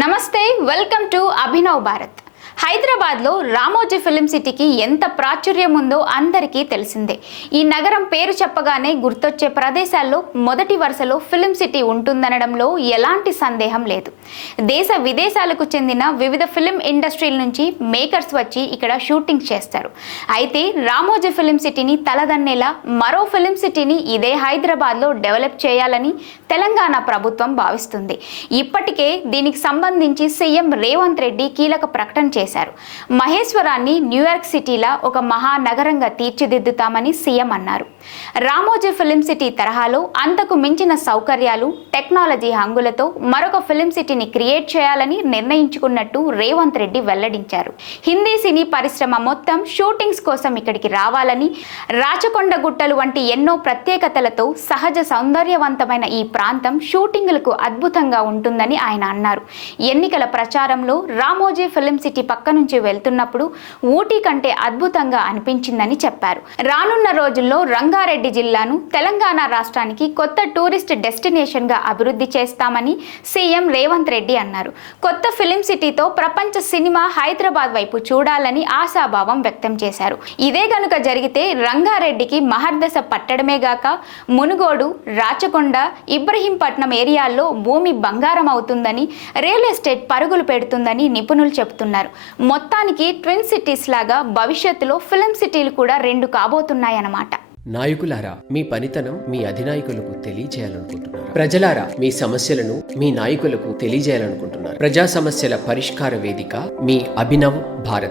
నమస్తే, welcome to Abhinav Bharat. హైదరాబాద్లో Ramoji film సిటీకి ఎంత ప్రాచుర్యం ఉందో అందరికీ తెలిసిందే. ఈ నగరం పేరు చెప్పగానే గుర్తొచ్చే ప్రదేశాల్లో మొదటి వరుసలో ఫిలిం సిటీ ఉంటుందనడంలో ఎలాంటి సందేహం లేదు. దేశ విదేశాలకు చెందిన వివిధ ఫిలిం ఇండస్ట్రీల నుంచి మేకర్స్ వచ్చి ఇక్కడ షూటింగ్ చేస్తారు. అయితే రామోజీ ఫిలిం సిటీని తలదన్నేలా మరో ఫిలిం సిటీని ఇదే హైదరాబాద్లో డెవలప్ చేయాలని తెలంగాణ ప్రభుత్వం భావిస్తుంది. ఇప్పటికే దీనికి సంబంధించి సీఎం రేవంత్ రెడ్డి కీలక ప్రకటన చేశారు. మహేశ్వరాన్ని న్యూయార్క్ సిటీలా ఒక మహానగరంగా తీర్చిదిద్దుతామని సీఎం అన్నారు. రామోజీ ఫిలిం సిటీ తరహాలో అంతకు మించిన సౌకర్యాలు, టెక్నాలజీ హంగులతో మరొక ఫిలిం సిటీని క్రియేట్ చేయాలని నిర్ణయించుకున్నట్టు రేవంత్ రెడ్డి వెల్లడించారు. హిందీ సినీ పరిశ్రమ మొత్తం షూటింగ్స్ కోసం ఇక్కడికి రావాలని, రాచకొండ గుట్టలు వంటి ఎన్నో ప్రత్యేకతలతో సహజ సౌందర్యవంతమైన ఈ ప్రాంతం షూటింగులకు అద్భుతంగా ఉంటుందని ఆయన అన్నారు. ఎన్నికల ప్రచారంలో రామోజీ ఫిలిం సిటీ పక్క నుంచి వెళ్తున్నప్పుడు ఊటీ కంటే అద్భుతంగా అనిపించిందని చెప్పారు. రానున్న రోజుల్లో రంగారెడ్డి జిల్లాను తెలంగాణ రాష్ట్రానికి కొత్త టూరిస్ట్ డెస్టినేషన్ గా అభివృద్ధి చేస్తామని సీఎం రేవంత్ రెడ్డి అన్నారు. కొత్త ఫిలిం సిటీతో ప్రపంచ సినిమా హైదరాబాద్ వైపు చూడాలని ఆశాభావం వ్యక్తం చేశారు. ఇదే గనుక జరిగితే రంగారెడ్డికి మహర్దశ పట్టడమే గాక మునుగోడు, రాచకొండ, ఇబ్రహీంపట్నం ఏరియాల్లో భూమి బంగారం అవుతుందని, రియల్ ఎస్టేట్ పరుగులు పెడుతుందని నిపుణులు చెబుతున్నారు. మొత్తానికి ట్విన్ సిటీస్ లాగా భవిష్యత్తులో ఫిలిం సిటీలు కూడా 2 కాబోతున్నాయన్నమాట. నాయకులారా, మీ పనితనం మీ అధినాయకులకు తెలియజేయాలనుకుంటున్నారు. ప్రజలారా, మీ సమస్యలను మీ నాయకులకు తెలియజేయాలనుకుంటున్నారు. ప్రజా సమస్యల పరిష్కార వేదిక మీ అభినవ్ భారత్.